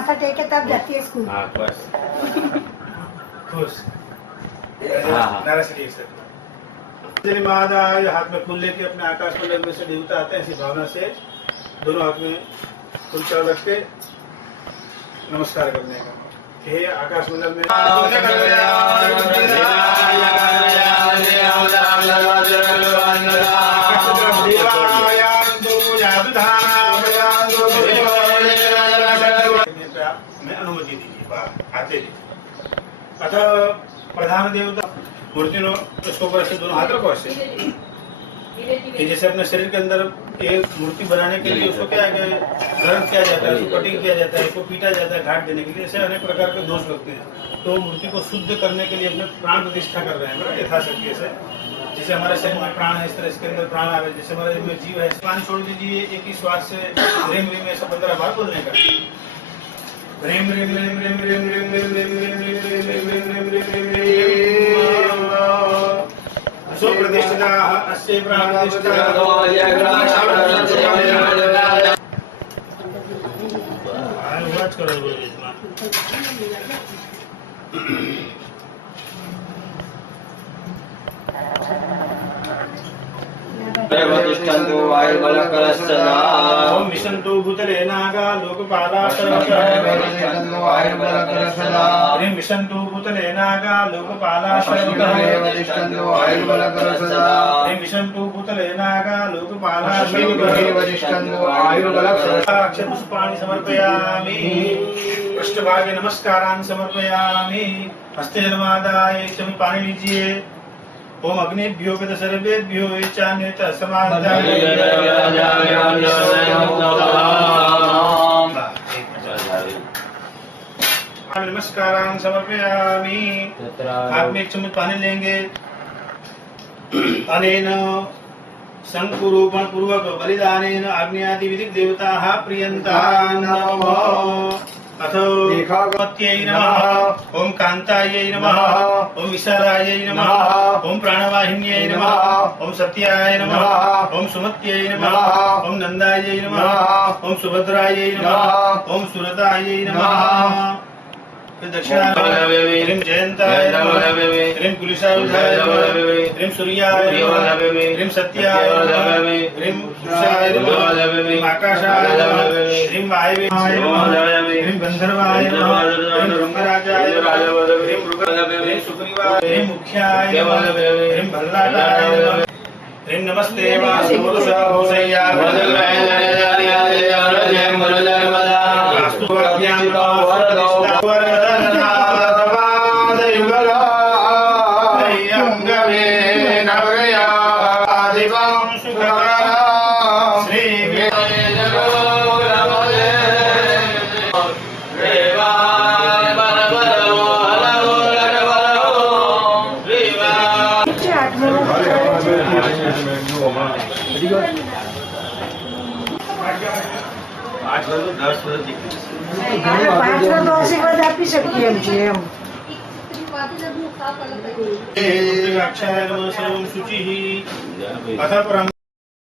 माथा टेके तब जाती है स्कूल। हाँ बस खुश हाँ। महाराज हाथ में फूल लेके अपने आकाश मंडल में से देवता आते हैं, ऐसी भावना से दोनों हाथ में फूल चाव रख के नमस्कार करने का। हे आकाश मंडल में अनुमति दीजिए, आते दीजिए। अतः प्रधान देवता मूर्ति उसको ऊपर से दोनों हाथ रखो ऐसे। ये जैसे अपने शरीर के अंदर एक मूर्ति बनाने के लिए उसको क्या है कि गर्म किया जाता है, उसको कटिंग किया जाता है, उसको पीटा जाता है घाट देने के लिए, ऐसे अनेक प्रकार के दोष लगते हैं। तो मूर्ति को शुद्ध करने के लिए अपने प्राण प्रतिष्ठा कर रहे हैं ना यथाशक्ति से। जैसे हमारे शरीर में प्राण है, इस तरह इसके अंदर प्राण आ रहे, जैसे हमारे में जीव है, प्राण छोड़ दीजिए, एक ही श्वास से रेम रेम ऐसा 15 बार बोलने का। रेम रेम रेम रेम रेम रेम रेम रेम रेम रेम रेम रेम रेम रेम रेम सुप्रतिष्ठिता अस्य प्राणप्रतिष्ठिता आवाज करो इतना। ओम विशंतु भूतले नागा लोकपाला ह्रीं विशंतु भूतले नागा लोकपाला ह्रीं विशंतु भूतले नागा लोकपाला अक्षपुष्पाणि समर्पयामि, पृष्ठभागे नमस्कारान् समर्पयामि, हस्ते जलमादाय क्षम पानी लीजिए। ओम अग्निभ्यो पित सर्वेभ्यो चान्यत समादाय नमस्कारान् समर्पयामि। हाथ में एक चम्मच पानी लेंगे। अनेन संकुरूपण पूर्वक बलिदानेन अग्न्यादि विधिक देवताः प्रियन्ताः नमः। अथो देखागत्यै नमः, ओम कांतायै नमः, ओम विशालायै नमः, ओम प्राणवाहिन्यै नमः, ओम सत्याय नमः, ओम सुमत्यै नमः, ओम नंदायै नमः, ओम सुभद्रायै नमः, ओम सुरतायै नमः। दक्षिणा ह्रीं जयंताय नमः, ह्रीं कुलिशायुधाय नमः, ह्रीं सूर्याय नमः, ह्रीं सत्याय नमः, ह्रीं पुरुषाय नमः, ह्रीं आकाशाय नमः, ह्रीं वायवे नमः, ह्रीं गंधर्वाय नमः, ह्रीं भृंगराजाय नमः, ह्रीं सुग्रीवाय, ह्रीं मुख्याय नमः, ह्रीं भल्लाटाय नमः, ह्रीं नमस्ते वासुदेवाय આપી શકીએ એમ છે એમ अक्षराय नमः सर्वं शुचिः अथ परं